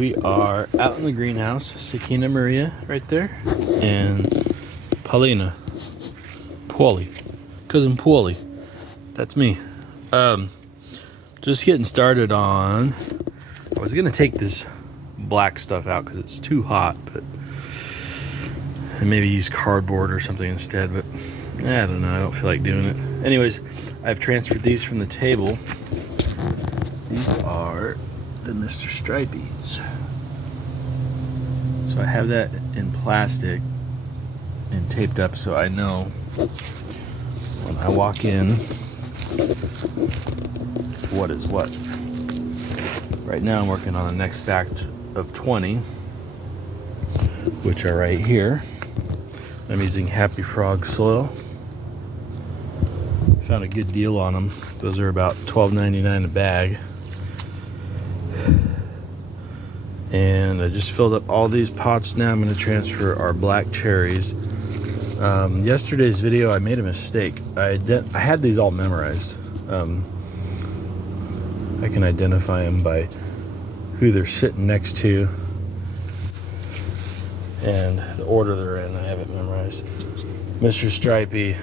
We are out in the greenhouse. Sakina Maria right there. And Paulina. Paulie. Cousin Paulie. That's me. Just getting started on... I was going to take this black stuff out because it's too hot, but... And maybe use cardboard or something instead, but... I don't know. I don't feel like doing it. Anyways, I've transferred these from the table. These are the Mr. Stripeys. So I have that in plastic and taped up so I know when I walk in what is what. Right now I'm working on the next batch of 20, which are right here. I'm using Happy Frog soil. Found a good deal on them. Those are about $12.99 a bag. And I just filled up all these pots. Now I'm going to transfer our black cherries. Yesterday's video I made a mistake. I had these all memorized. I can identify them by who they're sitting next to and the order they're in. I have it memorized. Mr. Stripey.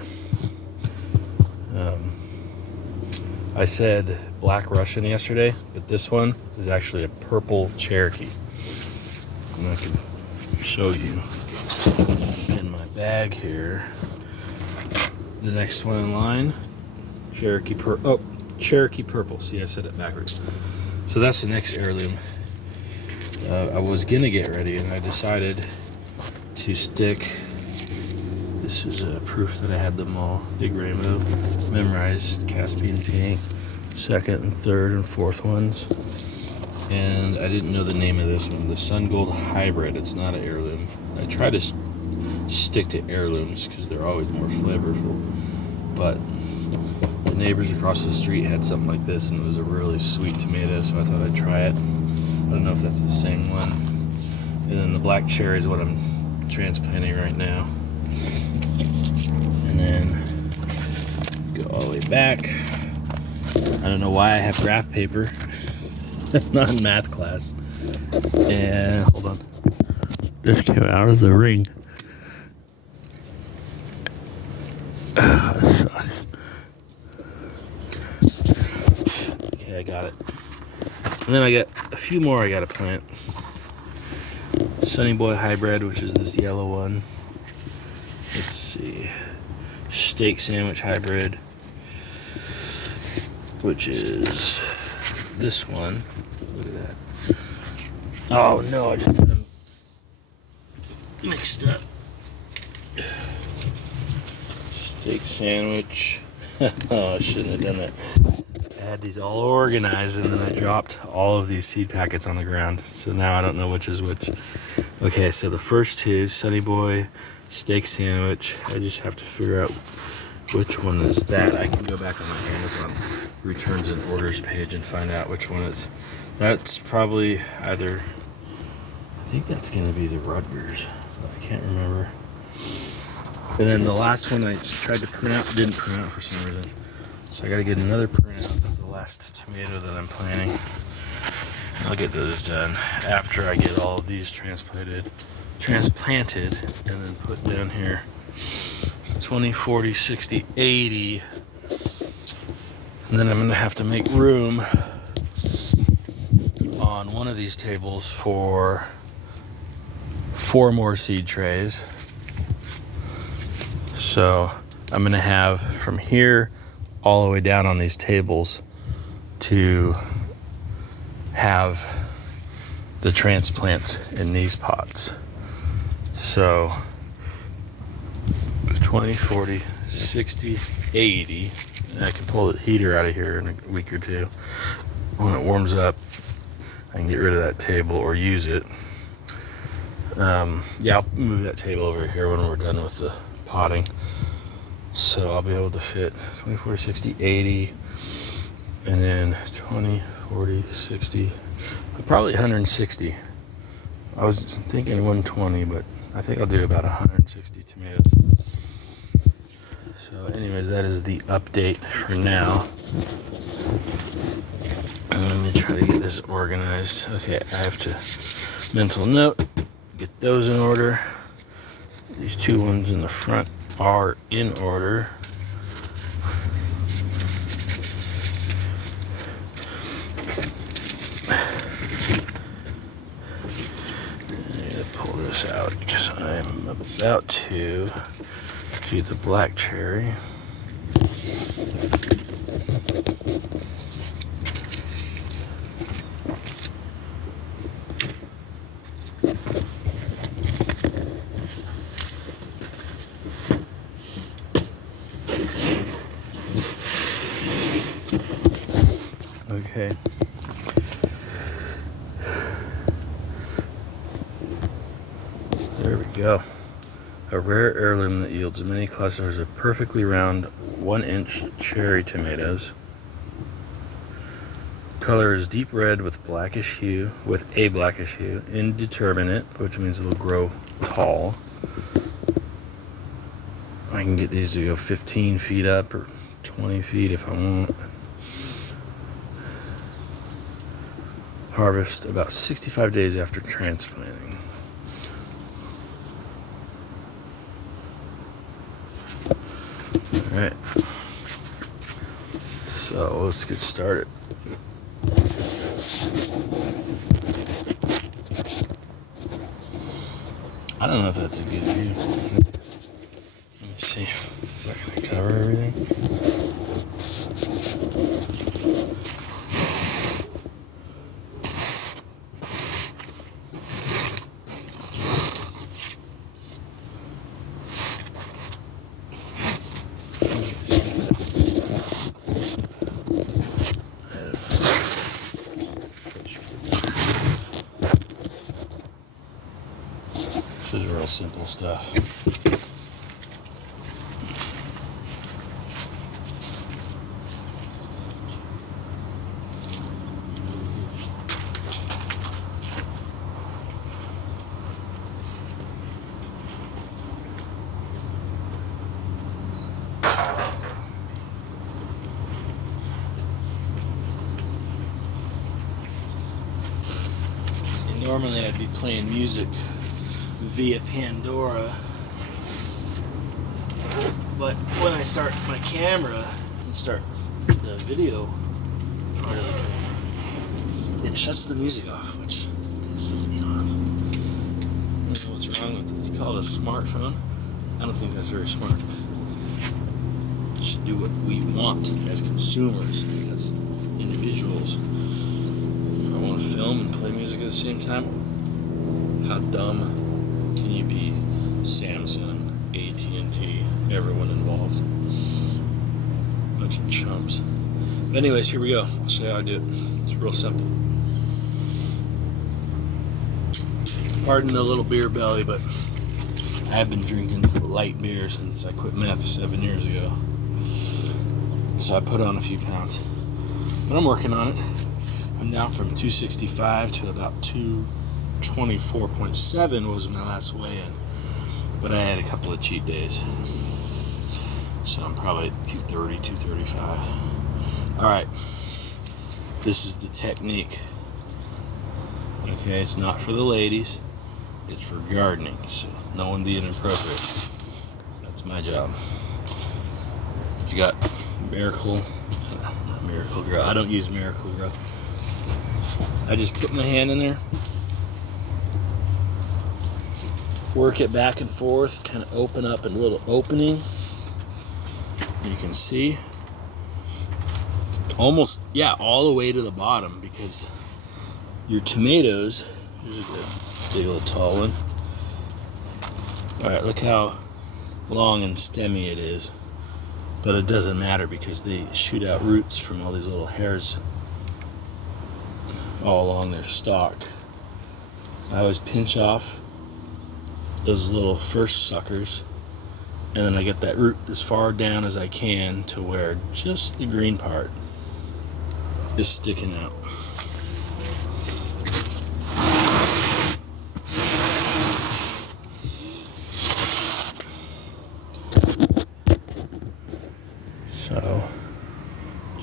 I said Black Russian yesterday, but this one is actually a purple Cherokee. And I can show you in my bag here. The next one in line, Cherokee Purple. See, I said it backwards. So that's the next heirloom. I was gonna get ready, and I decided to stick. This is a proof that I had them all. Big Rainbow, memorized, Caspian Pink, second and third and fourth ones. And I didn't know the name of this one, the Sun Gold Hybrid. It's not an heirloom. I try to stick to heirlooms because they're always more flavorful. But the neighbors across the street had something like this, and it was a really sweet tomato, so I thought I'd try it. I don't know if that's the same one. And then the black cherry is what I'm transplanting right now. And then go all the way back. I don't know why I have graph paper. Not in math class. And hold on. This came out of the ring. Okay, I got it. And then I got a few more I gotta plant. Sunny Boy Hybrid, which is this yellow one. Let's see. Steak Sandwich Hybrid, which is this one. Look at that. Oh no, I just got them mixed up. Steak Sandwich. Oh, I shouldn't have done that. I had these all organized, and then I dropped all of these seed packets on the ground. So now I don't know which is which. Okay, so the first two, Sunny Boy, Steak Sandwich. I just have to figure out which one is that. I can go back on my Amazon returns and orders page and find out which one it's. That's probably either, I think that's going to be the Rutgers. I can't remember. And then the last one I tried to print out, didn't print out for some reason. So I got to get another printout of the last tomato that I'm planting. I'll get those done after I get all of these transplanted, and then put down here 20, 40, 60, 80. And then I'm going to have to make room on one of these tables for 4 more seed trays. So I'm going to have from here all the way down on these tables to have the transplants in these pots. So 20, 40, 60, 80. And I can pull the heater out of here in a week or two. When it warms up, I can get rid of that table or use it. Yeah, I'll move that table over here when we're done with the potting. So I'll be able to fit 20, 40, 60, 80, and then 20, 40, 60, probably 160. I was thinking 120, but I think I'll do about 160 tomatoes. So anyways, that is the update for now. Let me try to get this organized. Okay, I have to mental note, get those in order. These two ones in the front are in order. Pull this out because I'm about to do the black cherry. Okay. There we go. A rare heirloom that yields many clusters of perfectly round 1-inch cherry tomatoes. Color is deep red with a blackish hue, indeterminate, which means they'll grow tall. I can get these to go 15 feet up or 20 feet if I want. Harvest about 65 days after transplanting. Alright, so let's get started. I don't know if that's a good view. Let me see. Is that going to cover everything? This is real simple stuff. Normally I'd be playing music via Pandora, but when I start my camera and start the video part of the camera, it shuts the music off, which pisses me off. I don't know what's wrong with it. You call it a smartphone? I don't think that's very smart. We should do what we want as consumers, as individuals. If I want to film and play music at the same time, how dumb can you be? Samsung, AT&T, everyone involved. Bunch of chumps. But anyways, here we go. I'll show you how I do it. It's real simple. Pardon the little beer belly, but I've been drinking light beer since I quit meth 7 years ago. So I put on a few pounds. But I'm working on it. I'm now from 265 to about 224.7 was my last weigh-in. But I had a couple of cheat days. So I'm probably 230, 235. Alright. This is the technique. Okay, it's not for the ladies. It's for gardening. So no one be inappropriate. That's my job. You got Miracle-Gro. I don't use Miracle-Gro. I just put my hand in there, work it back and forth, kind of open up a little opening. You can see almost, yeah, all the way to the bottom, because your tomatoes, here's a good big little tall one. Alright, look how long and stemmy it is. But it doesn't matter because they shoot out roots from all these little hairs all along their stalk. I always pinch off those little first suckers, and then I get that root as far down as I can to where just the green part is sticking out. So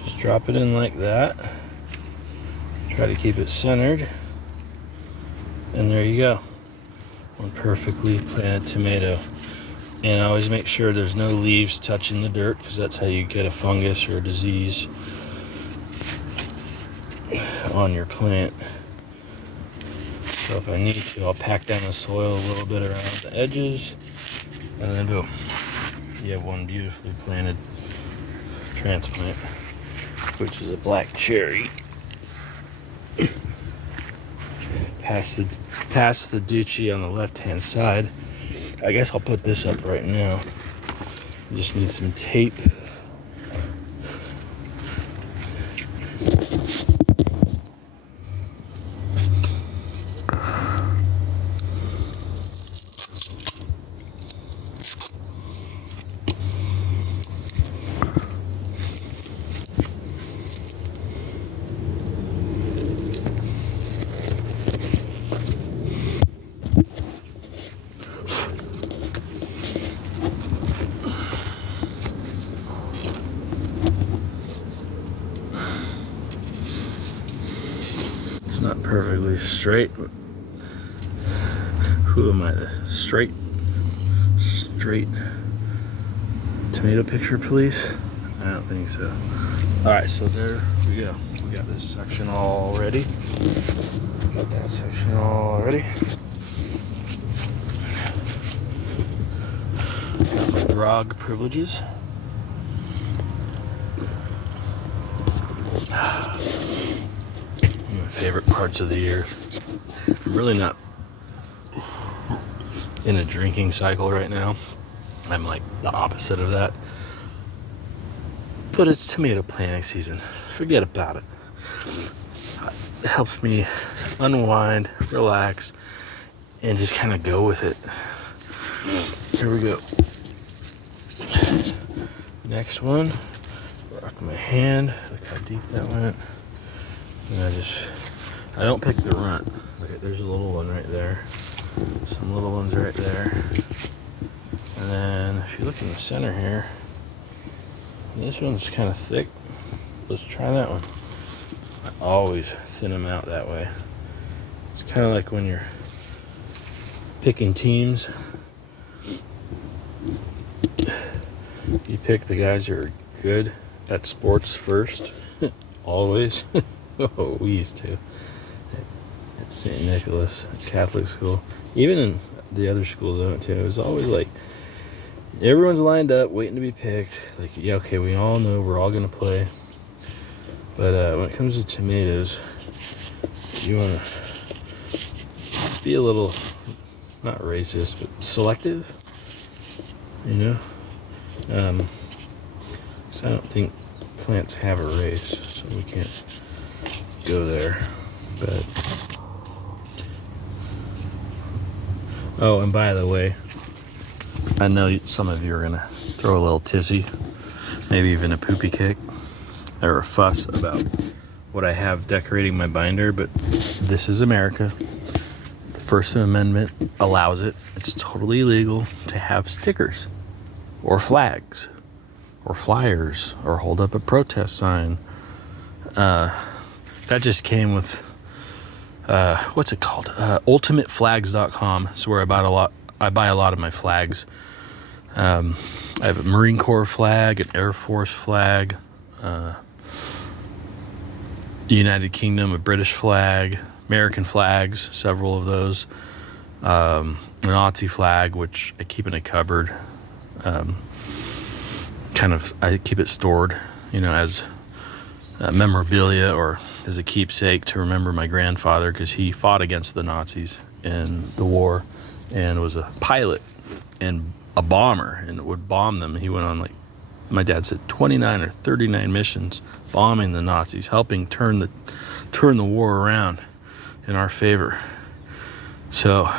just drop it in like that. Try to keep it centered. And there you go. One perfectly planted tomato. And I always make sure there's no leaves touching the dirt, because that's how you get a fungus or a disease on your plant. So if I need to, I'll pack down the soil a little bit around the edges, and then boom, you have one beautifully planted transplant, which is a black cherry. Past the Ducci on the left-hand side. I guess I'll put this up right now. Just need some tape. It's not perfectly straight, but who am I? The straight tomato picture police? I don't think so. Alright, so there we go. We got this section all ready. Got that section all ready. Got my grog privileges. My favorite parts of the year. I'm really not in a drinking cycle right now. I'm like the opposite of that. But it's tomato planting season. Forget about it. It helps me unwind, relax, and just kind of go with it. Here we go. Next one. Rock my hand. Look how deep that went. And I don't pick the runt. Okay, there's a little one right there. Some little ones right there. And then if you look in the center here, this one's kind of thick. Let's try that one. I always thin them out that way. It's kind of like when you're picking teams. You pick the guys who are good at sports first. Always. Oh, we used to. At St. Nicholas Catholic school. Even in the other schools I went to, it was always like, everyone's lined up, waiting to be picked. Like, yeah, okay, we all know we're all going to play. But when it comes to tomatoes, you want to be a little, not racist, but selective. You know? So I don't think plants have a race, so we can't go there. But, oh, and by the way, I know some of you are gonna throw a little tizzy, maybe even a poopy kick or a fuss about what I have decorating my binder, but this is America. The First Amendment allows it. It's totally legal to have stickers or flags or flyers or hold up a protest sign. That just came with what's it called? UltimateFlags.com. It's where I buy a lot of my flags. I have a Marine Corps flag, an Air Force flag, United Kingdom, a British flag, American flags, several of those, a Nazi flag, which I keep in a cupboard. I keep it stored, as memorabilia or as a keepsake to remember my grandfather, because he fought against the Nazis in the war and was a pilot and a bomber and would bomb them. He went on, like my dad said, 29 or 39 missions bombing the Nazis, helping turn the war around in our favor. So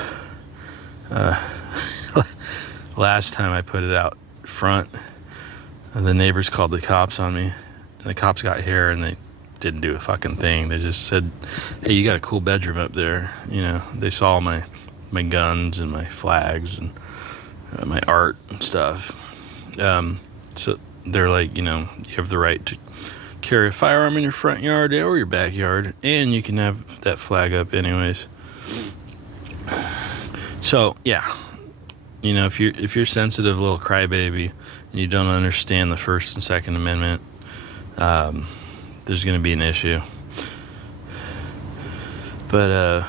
last time I put it out front, the neighbors called the cops on me, and the cops got here and they didn't do a fucking thing. They just said, hey, you got a cool bedroom up there. They saw my guns and my flags and my art and stuff. So they're like, you have the right to carry a firearm in your front yard or your backyard, and you can have that flag up anyways. So yeah, you know, if you're sensitive little crybaby and you don't understand the First and Second Amendment, there's going to be an issue. But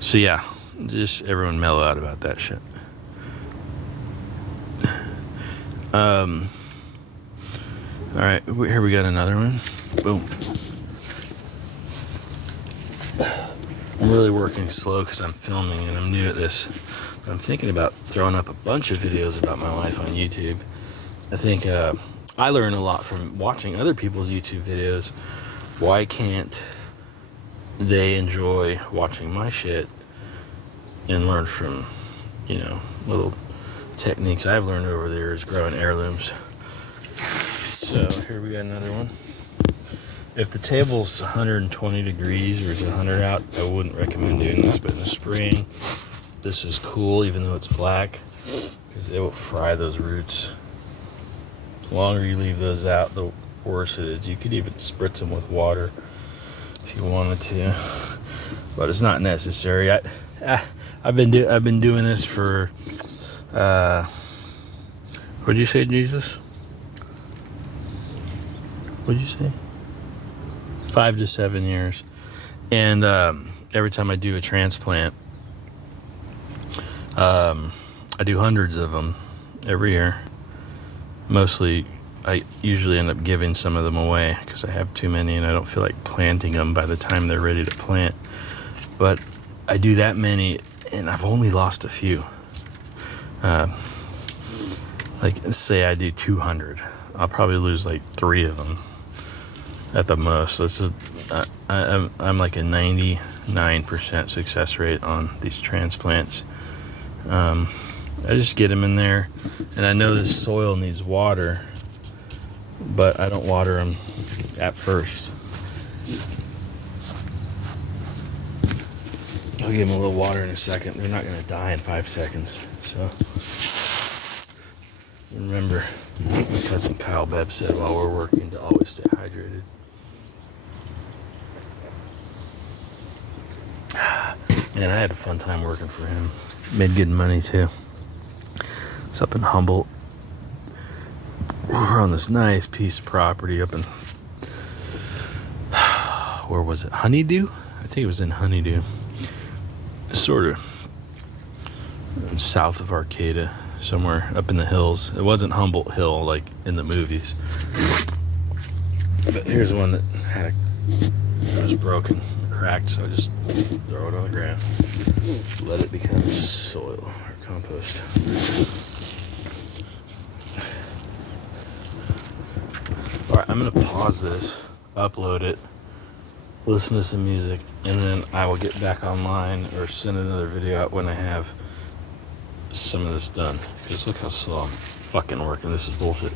so yeah, just everyone mellow out about that shit. All right, here we got another one. Boom. I'm really working slow because I'm filming and I'm new at this. But I'm thinking about throwing up a bunch of videos about my life on YouTube. I think I learn a lot from watching other people's YouTube videos. Why can't they enjoy watching my shit and learn from, you know, little techniques I've learned over the years growing heirlooms? So here we got another one. If the table's 120 degrees or it's 100 out, I wouldn't recommend doing this. But in the spring, this is cool, even though it's black, because it will fry those roots. The longer you leave those out, the worse it is. You could even spritz them with water if you wanted to, but it's not necessary. I've been doing this for what'd you say, Jesus? What'd you say? 5 to 7 years. And every time I do a transplant, I do hundreds of them every year. Mostly, I usually end up giving some of them away because I have too many and I don't feel like planting them by the time they're ready to plant. But I do that many and I've only lost a few. Like, say I do 200. I'll probably lose like 3 of them at the most. I'm like a 99% success rate on these transplants. I just get them in there, and I know this soil needs water, but I don't water them at first. I'll give them a little water in a second. They're not going to die in 5 seconds. So remember, my cousin Kyle Bebb said while we're working to always stay hydrated. Man, I had a fun time working for him. Made good money too. It's up in Humboldt. We're on this nice piece of property up in, where was it? Honeydew? I think it was in Honeydew. Sort of south of Arcata, somewhere up in the hills. It wasn't Humboldt Hill like in the movies. But here's one that was broken, cracked, so I just throw it on the ground. Let it become soil or compost. Alright, I'm gonna pause this, upload it, listen to some music, and then I will get back online or send another video out when I have some of this done. Because look how slow I'm fucking working. This is bullshit.